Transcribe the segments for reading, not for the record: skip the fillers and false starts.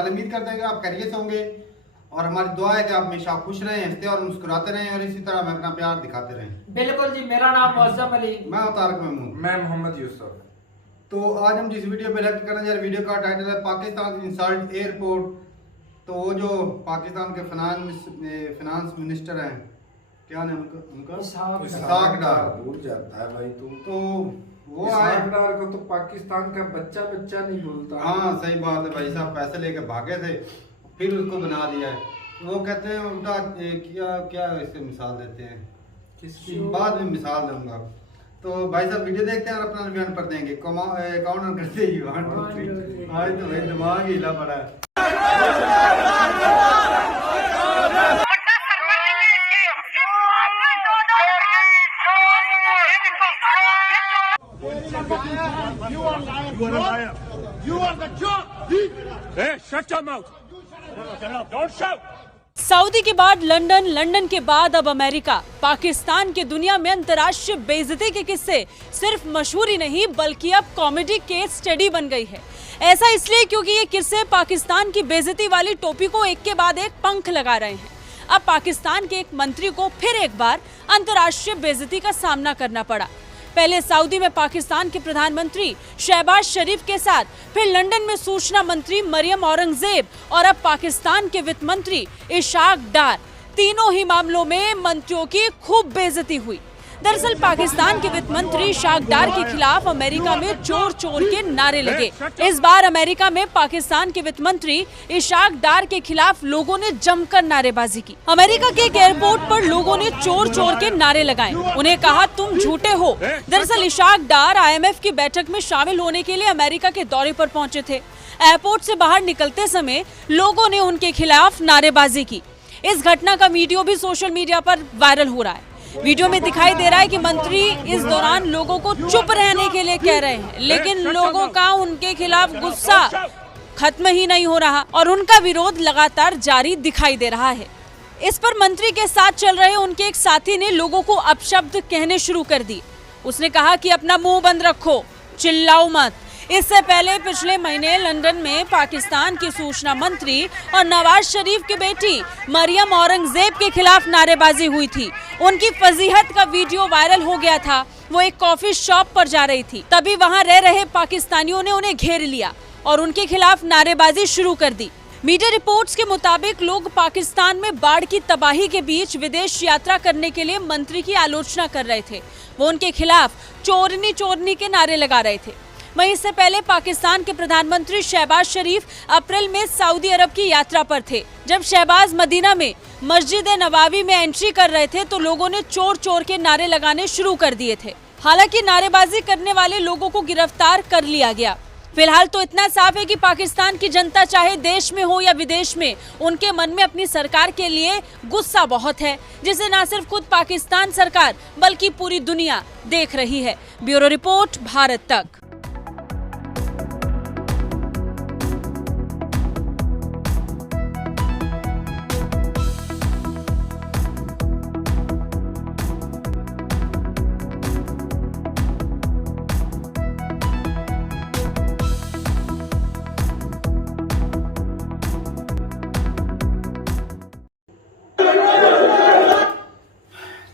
इंशाल्लाह उम्मीद करते हैं कि आप खैरियत से होंगे और हमारी दुआ है कि आप हमेशा खुश रहें, हंसते और मुस्कुराते रहें और इसी तरह हमें अपना प्यार दिखाते रहें। बिल्कुल जी। मेरा नाम मुअज्जम अली, मैं तारक महमूद, मैं मोहम्मद यूसुफ। तो आज हम जिस वीडियो पे रिएक्ट करने जा रहे, वीडियो का टाइटल है पाकिस्तान इंसल्ट एयरपोर्ट। तो वो जो पाकिस्तान के फिनांस मिनिस्टर हैं, क्या नाम उनका इसाक डार, भूल जाता है भाई तू तो वो आए। इसाक डार को तो पाकिस्तान का बच्चा नहीं भूलता। हाँ सही बात है भाई साहब, पैसे लेके भागे थे फिर उसको बना दिया है। वो कहते हैं उल्टा क्या इससे मिसाल देते हैं, किसकी? बाद में मिसाल दूंगा। तो भाई साहब वीडियो देखते हैं और अपना रिव्यू पर देंगे। काउंट करते ही 1 2 3। आज तो भाई दिमाग ही हिला पड़ा है। You are a liar. You are the joke. Hey, shut your mouth. Don't shout. Saudi के बाद लंदन, लंदन के बाद अब अमेरिका। पाकिस्तान की दुनिया में अंतर्राष्ट्रीय बेइज्जती के किस्से सिर्फ मशहूरी नहीं बल्कि अब कॉमेडी केस स्टडी बन गई है। ऐसा इसलिए क्योंकि ये किस्से पाकिस्तान की बेइज्जती वाली टोपी को एक के बाद एक पंख लगा रहे हैं। अब पाकिस्तान के एक मंत्री को फिर एक बार अंतर्राष्ट्रीय बेइज्जती का सामना करना पड़ा। पहले सऊदी में पाकिस्तान के प्रधानमंत्री शहबाज शरीफ के साथ, फिर लंदन में सूचना मंत्री मरियम औरंगजेब और अब पाकिस्तान के वित्त मंत्री इशाक डार। तीनों ही मामलों में मंत्रियों की खूब बेइज्जती हुई। दरअसल पाकिस्तान के वित्त मंत्री इशाक डार के खिलाफ अमेरिका में चोर चोर के नारे लगे। इस बार अमेरिका में पाकिस्तान के वित्त मंत्री इशाक डार के खिलाफ लोगों ने जमकर नारेबाजी की। अमेरिका के एक एयरपोर्ट पर लोगों ने चोर चोर के नारे लगाए, उन्हें कहा तुम झूठे हो। दरअसल इशाक डार IMF की बैठक में शामिल होने के लिए अमेरिका के दौरे पर पहुंचे थे। एयरपोर्ट से बाहर निकलते समय लोगों ने उनके खिलाफ नारेबाजी की। इस घटना का वीडियो भी सोशल मीडिया पर वायरल हो रहा है। वीडियो में दिखाई दे रहा है कि मंत्री इस दौरान लोगों को चुप रहने के लिए कह रहे हैं, लेकिन लोगों का उनके खिलाफ गुस्सा खत्म ही नहीं हो रहा और उनका विरोध लगातार जारी दिखाई दे रहा है। इस पर मंत्री के साथ चल रहे उनके एक साथी ने लोगों को अपशब्द कहने शुरू कर दिए। उसने कहा कि अपना मुंह बंद रखो, चिल्लाओ मत। इससे पहले पिछले महीने लंदन में पाकिस्तान की सूचना मंत्री और नवाज शरीफ की बेटी मरियम औरंगजेब के खिलाफ नारेबाजी हुई थी। उनकी फजीहत का वीडियो वायरल हो गया था। वो एक कॉफी शॉप पर जा रही थी, तभी वहां रह रहे पाकिस्तानियों ने उन्हें घेर लिया और उनके खिलाफ नारेबाजी शुरू कर दी। मीडिया रिपोर्ट्स के मुताबिक लोग पाकिस्तान में बाढ़ की तबाही के बीच विदेश यात्रा करने के लिए मंत्री की आलोचना कर रहे थे। वो उनके खिलाफ चोरनी चोरनी के नारे लगा रहे थे। वहीं इससे पहले पाकिस्तान के प्रधानमंत्री शहबाज शरीफ अप्रैल में सऊदी अरब की यात्रा पर थे। जब शहबाज मदीना में मस्जिद नबावी में एंट्री कर रहे थे तो लोगों ने चोर चोर के नारे लगाने शुरू कर दिए थे। हालांकि नारेबाजी करने वाले लोगों को गिरफ्तार कर लिया गया। फिलहाल तो इतना साफ है कि पाकिस्तान की जनता चाहे देश में हो या विदेश में, उनके मन में अपनी सरकार के लिए गुस्सा बहुत है, जिसे न सिर्फ खुद पाकिस्तान सरकार बल्कि पूरी दुनिया देख रही है। ब्यूरो रिपोर्ट, भारत तक।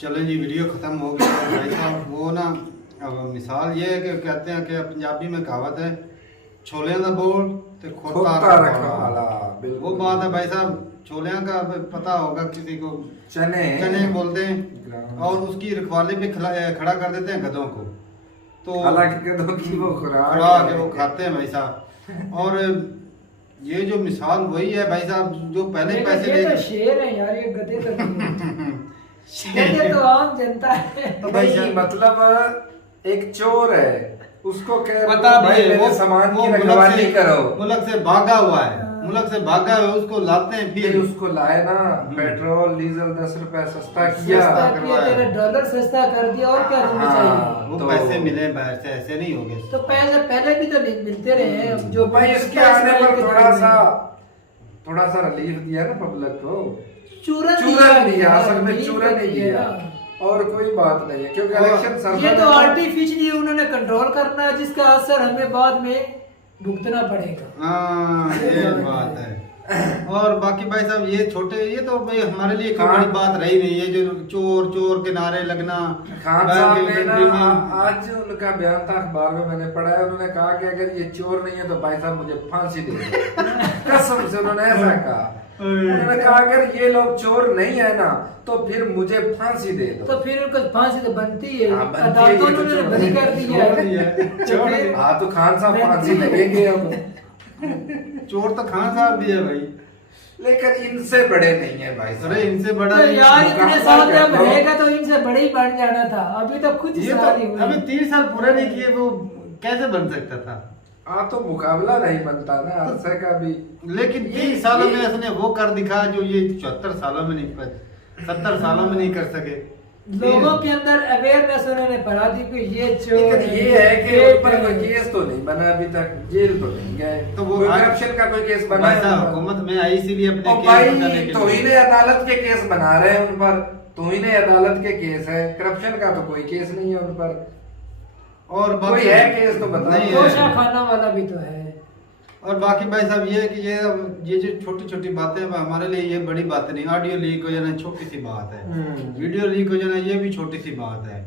चलें जी, वीडियो ख़त्म हो गया भाई साहब। वो ना अब मिसाल ये है कि कहते हैं कि पंजाबी में कहावत है, छोलियां दा बोल ते खोता रखवाला। वो बात है भाई साहब, छोलियां का पता होगा किसी को, चने बोलते हैं और उसकी रखवाले पे खड़ा कर देते हैं गधों को। तो हालांकि गधों की वो खुराक वो खाते हैं भाई साहब। और ये जो मिसाल वही है भाई साहब जो पहले पैसे ले, शेर है यार, ये गधे तो आम जनता है। तो भाई मतलब एक चोर है, उसको कह पता भाई वो सामान की रखवाली करो। मुल्क से भागा हुआ है, मुल्क से भागा हुआ है, उसको लाते हैं फिर उसको लाए ना, पेट्रोल डीजल 10 रुपए सस्ता किया, $1 सस्ता कर दिया और क्या करना चाहिए। वो पैसे मिले बाहर से, ऐसे नहीं हो गए। तो पैसे पहले भी तो मिलते रहे, जो भाई इसके आने पर थोड़ा सा रिलीफ दिया ना पब्लिक को। चूरन दिया, असल में चूरन नहीं दिया और कोई बात नहीं है, क्योंकि इलेक्शन ये तो आर्टिफिशियली उन्होंने कंट्रोल करना है, जिसका असर हमें बाद में भुगतना पड़ेगा। हाँ ये बात है। और बाकी भाई साहब ये छोटे, ये तो भाई हमारे लिए कोई बड़ी बात रही नहीं, ये जो चोर चोर के नारे लगना। खान साहब ने ना आज उनका बयान था अखबार में, मैंने पढ़ा है, उन्होंने कहा कि अगर ये चोर नहीं है तो भाई साहब मुझे फांसी दे दो। कसम से उन्होंने ऐसा कहा। उन्होंने कहा अगर ये लोग चोर नहीं है ना तो फिर मुझे फांसी दे दो। तो फिर उनको फांसी तो बनती है, हाँ, बनती है, अदालतों ये तो ने चोर बरी कर दिया है। हाँ तो खान साहब फांसी लगेंगे अब। चोर तो खान साहब भी है भाई, लेकिन इनसे बड़े नहीं है भाई साहब। अरे इनसे बड़ा तो यार ये इतने साल जब रहेगा तो इनसे बड़े ही बन जाना था। अभी तो खुद तो साल ही हुए। अभी 3 साल पूरे नहीं किए, वो कैसे बन सकता था? हाँ तो मुकाबला नहीं बनता ना अरसे का भी। लेकिन 30 सालों में इसने वो कर दिखाया जो ये 74 सालों में नहीं, 70 सालों में नहीं कर सके। लोगों के अंदर अवेयरनेस उन्होंने बढ़ा दी कि ये चोर लेकिन ये है कि उन पर कोई केस तो नहीं बना अभी तक, जेल तो नहीं गए, तो वो कोई करप्शन का कोई केस बना है? हुकूमत में आई इसीलिए अपने और केस बनाने भाई के तो लिए। इन्हें अदालत के केस बना रहे हैं उन पर, तो इन्हें अदालत के केस है, करप्शन का तो कोई केस नहीं है उन पर। और कोई है केस तो बताओ। नहीं है। कोशा खाना वाला भी तो है। और बाकी भाई साहब ये है कि ये जो छोटी छोटी बातें हैं हमारे लिए ये बड़ी बात नहीं। ऑडियो लीक हो जाना छोटी सी बात है, वीडियो लीक हो जाना ये भी छोटी सी बात है।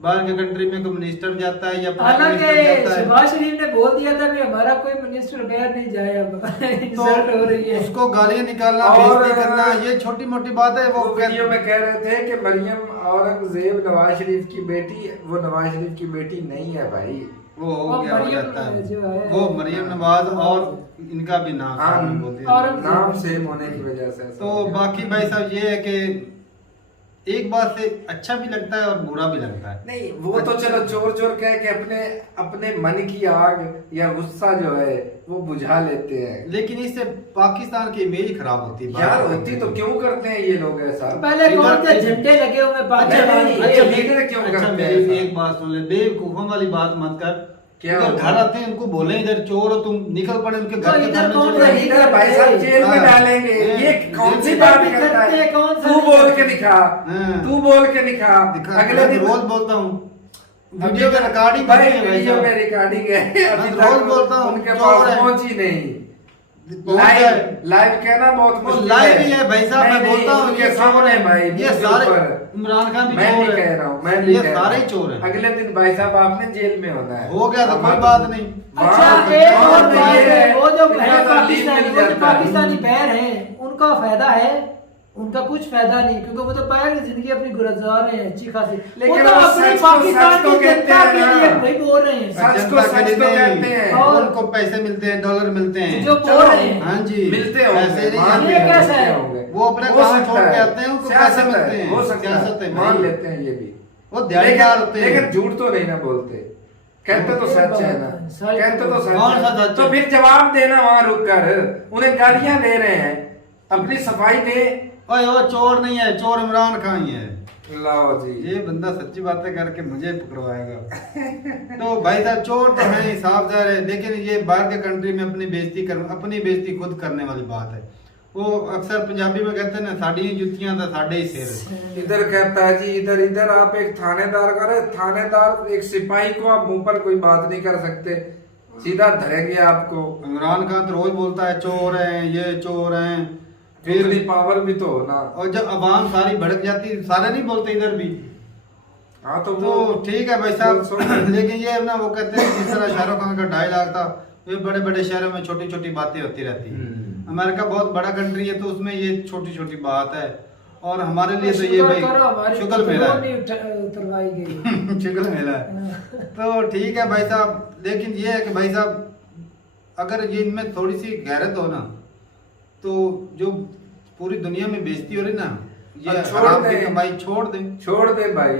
बाहर के कंट्री में कोई मिनिस्टर जाता है या हालांकि शहबाज शरीफ ने बोल दिया था कि हमारा कोई मिनिस्टर बाहर नहीं जाए, अब इंसल्ट हो रही है। उसको गालियां निकालना, और बेइज्जती करना ये छोटी मोटी बात है। वो वीडियो में कह रहे थे कि मरियम औरंगजेब नवाज शरीफ की बेटी, वो नवाज शरीफ की बेटी नहीं है भाई, वो हो गया हो मरियम जाता है। जो है, वो मरियम नवाज और इनका भी नाम सामने बोलते हैं। और नाम सेम होने की वजह से। तो बाकी भाई साहब ये है कि एक बात से अच्छा भी लगता है और बुरा भी लगता है। नहीं वो तो चलो चोर चोर कह के अपने अपने मन की आग या गुस्सा जो है वो बुझा लेते हैं, लेकिन इससे पाकिस्तान की इमेज खराब होती है। यार होती तो क्यों करते हैं ये लोग ऐसा? पहले कौन से झंडे लगे हुए पाकिस्तान नहीं, में? ये लीडर क्यों अच्छा करते हैं मेरी ऐसा? एक बात सुन ले, बेवकूफों वाली बात मत कर। क्या इधर होगा? घर आते हैं उनको बोले इधर चोर हो तुम, निकल पड़े उनके घर तो के इधर सामने कौन चले सा जाओ। लीडर भाई साहब जेल में हाँ। डालेंगे, ये कौन सी ये बात भी करता करते है? हैं, कौन सा तू लीडर? बोल के दिखा, हाँ। तू बोल के दिखा, अगले दिन रोज बोलता हूँ, वीडियो में रिकॉर्डिंग भाई है भाई वीडियो साहब। में रिकॉर्डिंग है, अभी मैं रोज बोलता तक हूँ, उनके चोर पास है। पहुंची नहीं। बहुत है। लाइव कहना बहुत वो मुश्किल लाइव ही है भाई साहब, मैं नहीं, बोलता हूँ उनके ये सामने भाई ये वीडियो सारे पर। इमरान खान भी मैं चोर नहीं है। कह रहा हूँ, मैं नहीं ये कह रहा सारे हूँ। ही चोर हैं। अगले दिन भाई साहब आपने जेल में होना है, हो गया तो कोई हमारे- बात नहीं। अच्छा वहाँ- एक वहाँ और पे बात ये है, वो जो इतना है तो पाकिस्तानी, लीक वो मिल जो जाता है। पाकिस्तानी बहर हैं उनका फायदा है, उनका कुछ फायदा नहीं, क्योंकि वो तो बाहर की जिंदगी अपनी गुजार रहे हैं अच्छी खासी। लेकिन वो तो वो अपने सच पाकिस्तान तो की कहते जनता हैं के ना। लिए भाई बोल रहे हैं। सच जनता को के सच लिए तो नहीं, कहते हैं। और उनको पैसे मिलते हैं, डॉलर मिलते हैं। जो बोल रहे हैं हाँ जी मिलते होंगे, पैसे नहीं मान आते। ये कैसा है? होंगे। वो अपने हो काम सकता छोड़ के है। आते हैं, उनको सियासत पैसे है, मिलते हैं। हो सकता सियासत है, है मान भाई। लेते हैं ये भी। वो दिहाड़ीदार होते हैं। लेकिन झूठ तो नहीं ना बोलते, कहते तो सच है ना, सच कहते तो सच कौन सा है। सच तो है? फिर जवाब देना वहां रुक कर, उन्हें गालियां दे रहे हैं, अपनी सफाई दे। ओए वो चोर नहीं है, चोर इमरान खान ही है। लाओ जी, ये बंदा सच्ची बातें करके मुझे पकड़वाएगा। तो भाई साहब चोर तो है ही साफ जाहिर है, लेकिन ये बाहर के कंट्री में अपनी बेइज्जती खुद करने वाली बात है। वो अक्सर पंजाबी में कहते हैं ना, साड़ी जुतियां तो साढ़े ही सिर। इधर कहता है जी, इधर इधर आप एक थानेदार करे, थानेदार एक सिपाही को आप मुंह पर कोई बात नहीं कर सकते, सीधा धरेंगे आपको। इमरान खान तो रोज बोलता है चोर हैं, ये चोर हैं। फिर भी पावर भी तो हो ना। और जब अवाम सारी भड़क जाती, सारे नहीं बोलते इधर भी। हाँ तो तो वो ठीक है भाई साहब, लेकिन ये है ना, वो कहते हैं जिस तरह शाहरुख खान का डायलॉग था, ये बड़े बड़े शहरों में छोटी छोटी बातें होती रहती हैं। अमेरिका बहुत बड़ा कंट्री है, तो उसमें ये छोटी छोटी बात है, और हमारे लिए तो ये भाई शुक्र मेला है। उतरवाई गई। शुक्र मेला है। तो ठीक है भाई साहब, लेकिन ये है कि भाई साहब अगर ये इनमें थोड़ी सी गैरत हो ना, तो जो पूरी दुनिया में बेइज्जती हो रही ना, ये छोड़ हराम दे। की कमाई छोड़ दे भाई,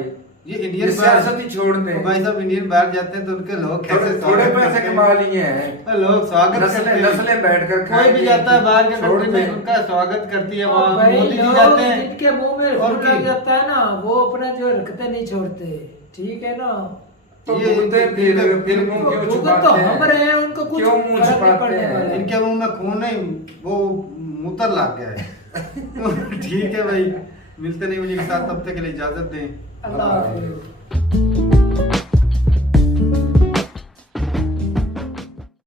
ये ये इंडियन सियासत ही छोड़ दे। तो भाई साहब इंडियन बाहर जाते हैं तो उनके लोग कैसे थोड़े स्वागत पैसे करते हैं। कमा लिए हैं, और लोग स्वागत करते हैं। नस्लें बैठकर कोई भी जाता है बाहर के छोड़ कंट्री दे। में, उनका स्वागत करती है और वहाँ। भाई मोदी जी लोग जाते हैं जिनके मुंह में और फूल लग जाता है ना, वो अपना जो हरकतें नहीं छोड़ते, ठीक है ना। तो ये बोलते फिर मुंह क्यों भुगत छुपाते तो हैं? हम रहे हैं, उनको कुछ क्यों मुंह फर्क नहीं छुपाते पड़ने हैं? वाला है। इनके मुंह में खून नहीं, वो मूत्र लग गया है। तो ठीक है भाई, मिलते नहीं मुझे के साथ, तब तक के लिए इजाजत दें। अल्लाह हाफिज़।